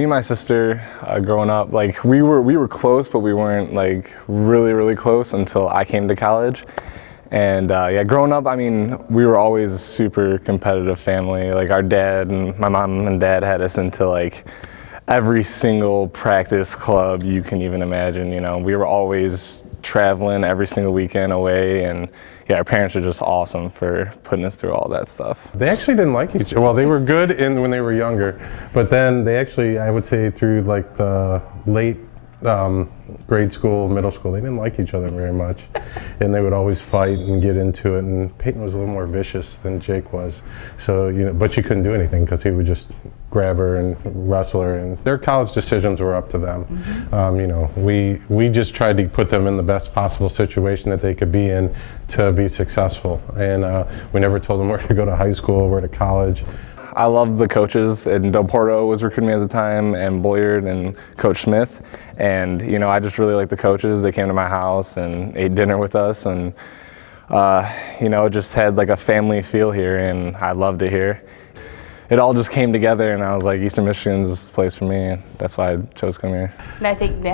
Me and my sister, growing up, like we were close, but we weren't like really close until I came to college. And yeah, growing up, I mean, we were always a super competitive family. Like our dad and my mom and dad had us into like every single practice club you can even imagine. You know, we were always traveling every single weekend away, and yeah, our parents are just awesome for putting us through all that stuff. They actually didn't like each other. Well, they were good when they were younger, but then they actually, I would say through like the late grade school, middle school, they didn't like each other very much, and they would always fight and get into it. And Peyton was a little more vicious than Jake was, so you know, but she couldn't do anything because he would just grab her and wrestle her, and their college decisions were up to them. You know, we just tried to put them in the best possible situation that they could be in to be successful, and we never told them where to go to high school, where to college. I loved the coaches, and Del Porto was recruiting me at the time, and Boyard and Coach Smith. And you know, I just really liked the coaches. They came to my house and ate dinner with us, and you know, it just had like a family feel here, and I loved it here. It all just came together, and I was like, Eastern Michigan's the place for me, and that's why I chose to come here. And I think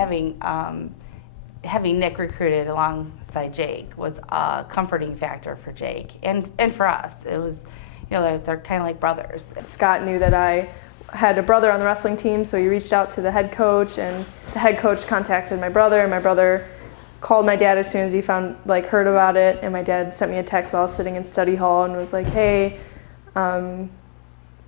having Nick recruited alongside Jake was a comforting factor for Jake and for us. It was, you know, they're kind of like brothers. Scott knew that I had a brother on the wrestling team, so he reached out to the head coach, and the head coach contacted my brother, and my brother called my dad as soon as he heard about it, and my dad sent me a text while I was sitting in study hall and was like, hey,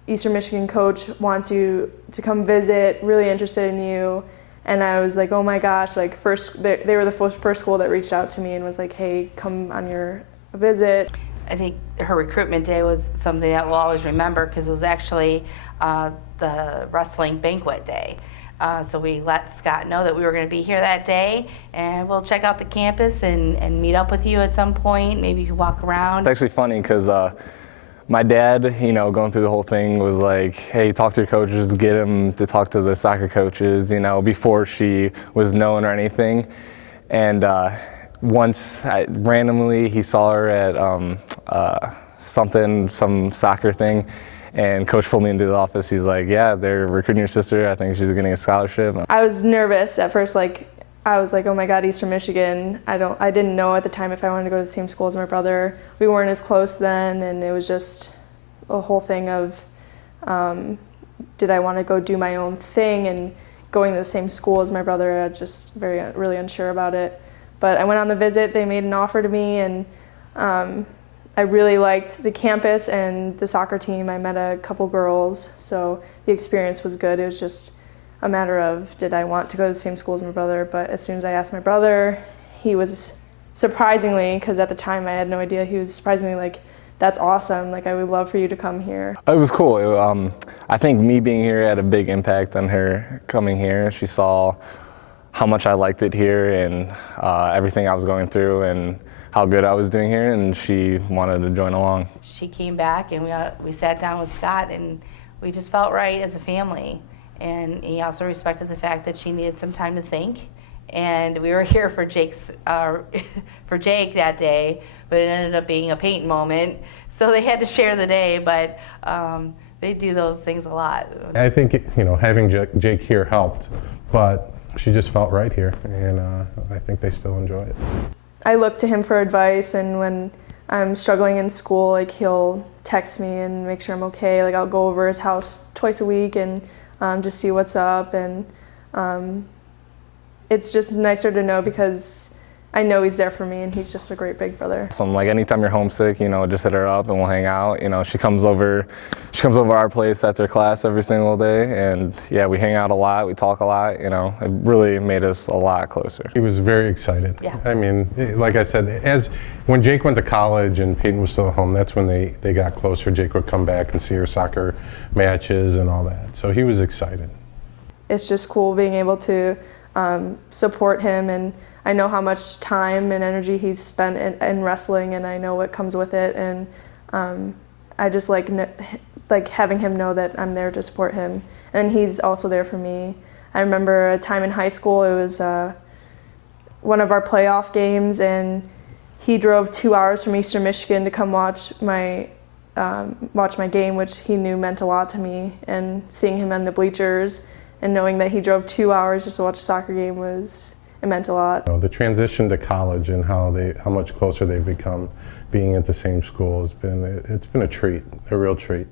Eastern Michigan coach wants you to come visit, really interested in you. And I was like, oh my gosh, like they were the first school that reached out to me and was like, hey, come on your visit. I think her recruitment day was something that we'll always remember because it was actually the wrestling banquet day. So we let Scott know that we were going to be here that day, and we'll check out the campus and meet up with you at some point. Maybe you can walk around. It's actually funny because my dad, you know, going through the whole thing was like, hey, talk to your coaches, get him to talk to the soccer coaches, you know, before she was known or anything. And once randomly he saw her at some soccer thing, and coach pulled me into the office. He's like, yeah, they're recruiting your sister. I think she's getting a scholarship. I was nervous at first, I was like, oh my God, Eastern Michigan. I didn't know at the time if I wanted to go to the same school as my brother. We weren't as close then, and it was just a whole thing of, did I want to go do my own thing and going to the same school as my brother? I was just really unsure about it. But I went on the visit, they made an offer to me, and I really liked the campus and the soccer team. I met a couple girls, so the experience was good. It was just a matter of, did I want to go to the same school as my brother? But as soon as I asked my brother, he was surprisingly, because at the time I had no idea, he was surprisingly like, that's awesome, like I would love for you to come here. It was cool. I think me being here had a big impact on her coming here. She saw how much I liked it here and everything I was going through and how good I was doing here, and she wanted to join along. She came back and we sat down with Scott, and we just felt right as a family. And he also respected the fact that she needed some time to think. And we were here for Jake that day, but it ended up being a Peyton moment. So they had to share the day, but they do those things a lot. I think, you know, having Jake here helped, but she just felt right here, and I think they still enjoy it. I look to him for advice, and when I'm struggling in school, like he'll text me and make sure I'm okay. Like I'll go over his house twice a week and just see what's up, and it's just nicer to know because I know he's there for me, and he's just a great big brother. So like anytime you're homesick, you know, just hit her up and we'll hang out. You know, she comes over our place after class every single day, and yeah, we hang out a lot, we talk a lot. You know, it really made us a lot closer. He was very excited. Yeah. I mean, like I said, when Jake went to college and Peyton was still at home, that's when they got closer. Jake would come back and see her soccer matches and all that. So he was excited. It's just cool being able to support him, and I know how much time and energy he's spent in wrestling, and I know what comes with it, and I just like having him know that I'm there to support him, and he's also there for me. I remember a time in high school, it was one of our playoff games, and he drove 2 hours from Eastern Michigan to come watch my game, which he knew meant a lot to me, and seeing him in the bleachers and knowing that he drove 2 hours just to watch a soccer game it meant a lot. The transition to college and how much closer they've become being at the same school it's been a treat, a real treat.